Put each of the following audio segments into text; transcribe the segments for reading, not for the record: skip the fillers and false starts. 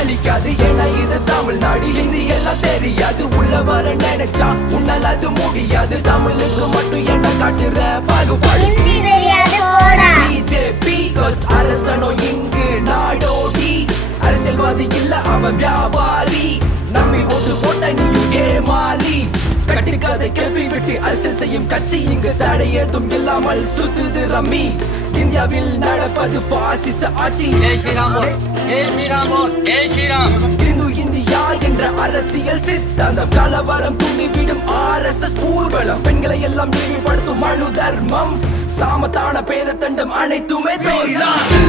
பலிக்காது. ஏன்னா இது தமிழ்நாடு, ஹிந்தி எல்லாம் தெரியாது. உள்ள வர நினைச்சா உன்னால அது முடியாது. தமிழுக்கு மட்டும் என்ன காட்டுற பாகுபாடு? பிஜேபி அரசனோ இங்கு நாடோடி, அரசியல்வாதி இல்ல அவன் வியாபாரி. நம்பி ஓட்டு போட்ட நீயும் ஏமாளி. கட்டிக்காத கேள்வி விட்டு அரசியல் செய்யும் கட்சி இங்கு தடையதும் இல்லாமல் சுத்துது ரம்மி. இந்தியாவில் நடப்பது பாசிச ஆட்சி. இந்து இந்தியா என்ற அரசியல் சித்தாந்தம் கலவரம் தூண்டிவிடும் RSS ஊர்வலம். பெண்களை எல்லாம் இழிவுபடுத்தும் மனு தர்மம், சாமத்தான பேத தண்டம் அனைத்துமே தமிழ்நாடு.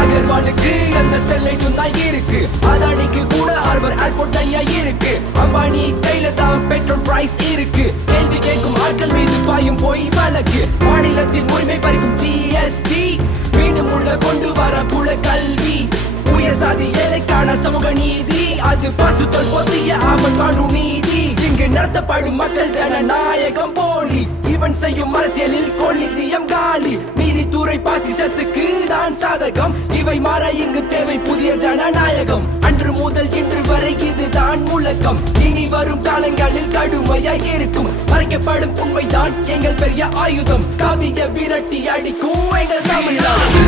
அகர்வாலுக்கு அந்த ஸ்டெர்லைட்டும் தான் இருக்கு. அதானிக்கு கூட ஹார்பர் ஏர்போர்ட் தனியா இருக்கு. அம்பானி கையில தான் பெட்ரோல் பிரைஸ் இருக்கு. கேள்வி கேட்கும் ஆட்கள் மீது பாயும் போய் வழக்கு. மாநிலத்தின் உரிமை பறிக்கும் GST மீண்டும் உள்ள கொண்டு வர குல கல்வி. உயர் சாதி ஏழைக்கான சமூக நீதி, அது பசுத்தொல் பொதிய அவன் காணும் நீதி. இங்கு நடத்தப்படும் மக்கள் ஜனநாயகம் போலி. இவன் செய்யும் அரசியலில் கொள்ளிஜியம் காலி. நீதித்துறை பாசிசத்துக்கு தான் சாதகம். இவை மாற இங்கு தேவை புதிய ஜனநாயகம். அன்று முதல் இன்று வரை இதுதான் முழக்கம். இனி வரும் காலங்களில் கடுமையாய் இருக்கும். மறைக்கப்படும் உண்மைதான் எங்கள் பெரிய ஆயுதம். காவிய விரட்டி அடிக்கும் எங்கள் தமிழ்நாடு.